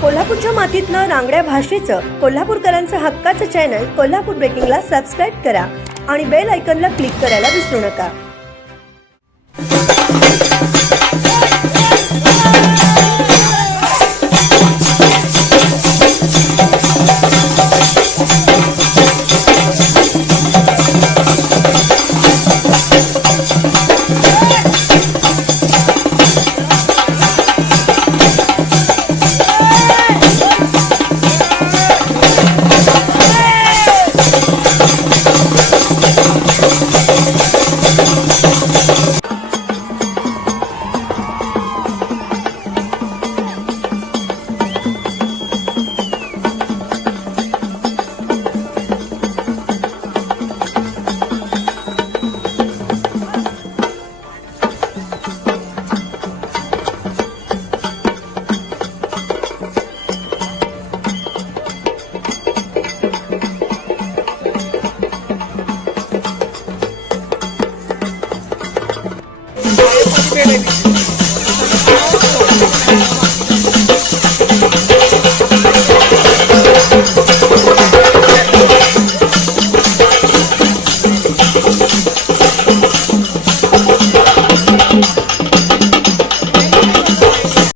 कोल्हापूरच्या मातीतलं रांगड्या भाषेचं कोल्हापूरकरांचं हक्काचं चॅनल कोल्हापूर ब्रेकिंगला सबस्क्राईब करा आणि बेल आयकॉनला क्लिक करायला विसरू नका।